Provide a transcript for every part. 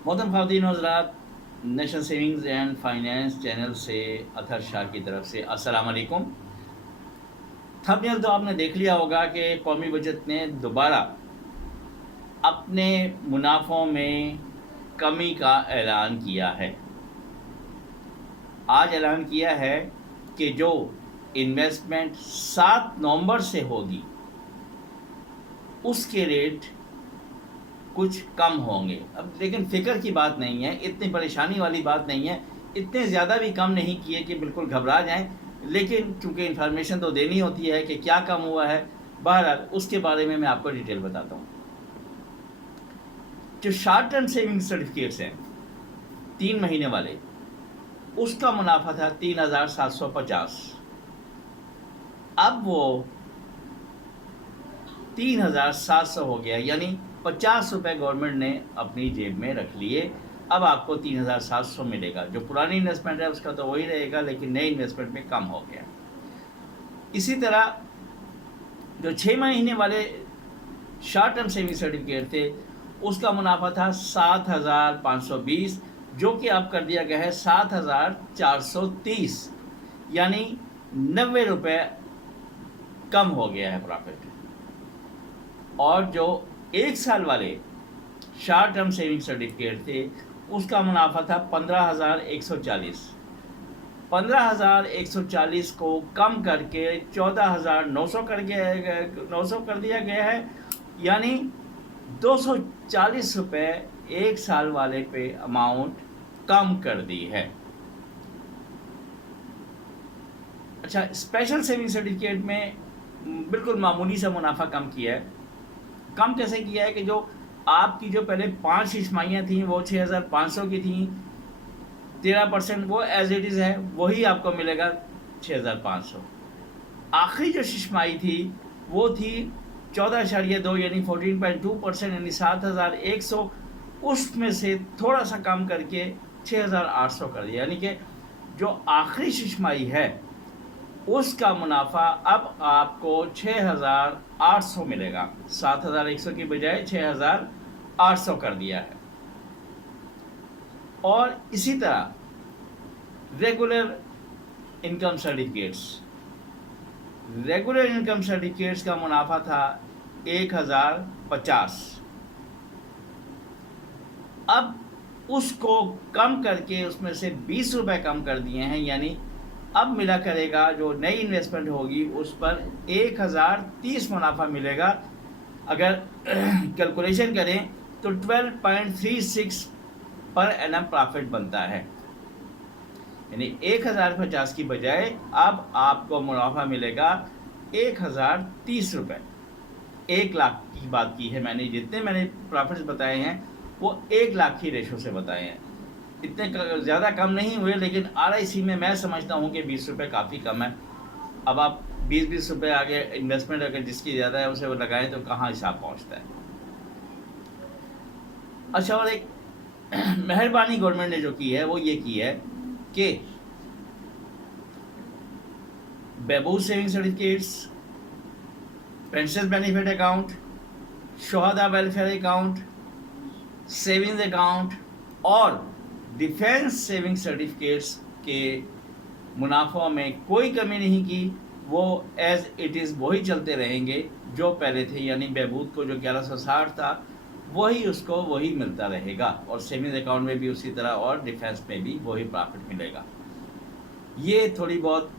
मोहतरम ख़वातीन और हज़रात, national savings and finance channel से अतहर शाह की तरफ से अस्सलाम वालेकुम। थंबनेल तो आपने देख लिया होगा कि कौमी बजट ने दोबारा अपने मुनाफों में कमी का ऐलान किया है। आज ऐलान किया है कि जो इन्वेस्टमेंट 7 नवंबर से होगी उसके रेट कुछ कम होंगे। अब लेकिन फ़िक्र की बात नहीं है, इतनी परेशानी वाली बात नहीं है, इतने ज़्यादा भी कम नहीं किए कि बिल्कुल घबरा जाएं। लेकिन चूँकि इन्फॉर्मेशन तो देनी होती है कि क्या कम हुआ है, बहरहाल उसके बारे में मैं आपको डिटेल बताता हूँ। जो शॉर्ट टर्म सेविंग सर्टिफिकेट्स हैं 3 महीने वाले, उसका मुनाफा था 3,750। अब वो 3,700 हो गया, यानी 50 रुपये गवर्नमेंट ने अपनी जेब में रख लिए। अब आपको 3,700 मिलेगा। जो पुरानी इन्वेस्टमेंट है उसका तो वही रहेगा, लेकिन नई इन्वेस्टमेंट में कम हो गया। इसी तरह जो 6 महीने वाले शॉर्ट टर्म सेविंग सर्टिफिकेट थे उसका मुनाफा था 7,520, जो कि अब कर दिया गया है 7,430, यानी 90 रुपये कम हो गया है प्रॉफिट। और जो 1 साल वाले शॉर्ट टर्म सेविंग सर्टिफिकेट थे उसका मुनाफा था 15,140। 15,140 को कम करके 14,900 कर दिया गया है, यानी 240 रुपये 1 साल वाले पे अमाउंट कम कर दी है। अच्छा, स्पेशल सेविंग सर्टिफिकेट में बिल्कुल मामूली सा मुनाफा कम किया है। कम कैसे किया है कि जो आपकी जो पहले 5 शिशमाइयाँ थीं वो 6,500 की थीं, 13% वो एज इट इज़ है, वही आपको मिलेगा 6,500। आखिरी जो शिशमाई थी वो थी 14.2 यानी 14.2%, यानी 7,100, उसमें से थोड़ा सा कम करके 6,800 कर दिया, यानी कि जो आखिरी शिशमाई है उसका मुनाफा अब आपको 6,800 मिलेगा। 7,100 की बजाय 6,800 कर दिया है। और इसी तरह रेगुलर इनकम सर्टिफिकेट्स का मुनाफा था 1,050। अब उसको कम करके उसमें से 20 रुपये कम कर दिए हैं, यानी अब मिला करेगा जो नई इन्वेस्टमेंट होगी उस पर 1,030 मुनाफा मिलेगा। अगर कैलकुलेशन करें तो 12.36 पर एनम प्रॉफिट बनता है, यानी 1,050 की बजाय अब आपको मुनाफा मिलेगा 1,030 रुपये। 1 लाख की बात की है मैंने, जितने मैंने प्रॉफिट्स बताए हैं वो 1 लाख की रेशो से बताए हैं। इतने ज़्यादा कम नहीं हुए, लेकिन RIC में मैं समझता हूँ कि 20 रुपये काफ़ी कम है। अब आप 20-20 रुपये आगे इन्वेस्टमेंट अगर जिसकी ज़्यादा है उसे वो लगाएं तो कहाँ हिसाब पहुँचता है। अच्छा, और एक मेहरबानी गवर्नमेंट ने जो की है वो ये की है कि बहबूद saving certificates, pension benefit account, शोहदा वेलफेयर अकाउंट, सेविंग्स अकाउंट और डिफेंस सेविंग सर्टिफिकेट्स के मुनाफों में कोई कमी नहीं की। वो एज इट इज़ वही चलते रहेंगे जो पहले थे, यानी बहबूद को जो 1160 था वही उसको वही मिलता रहेगा, और सेविंग्स अकाउंट में भी उसी तरह, और डिफेंस में भी वही प्रॉफिट मिलेगा। ये थोड़ी बहुत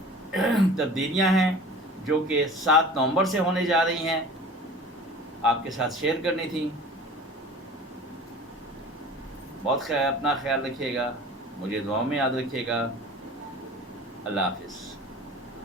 तब्दीलियां हैं जो कि 7 नवंबर से होने जा रही हैं, आपके साथ शेयर करनी थी। बहुत अपना ख्याल रखिएगा, मुझे दुआ में याद रखिएगा। अल्लाह हाफिज़।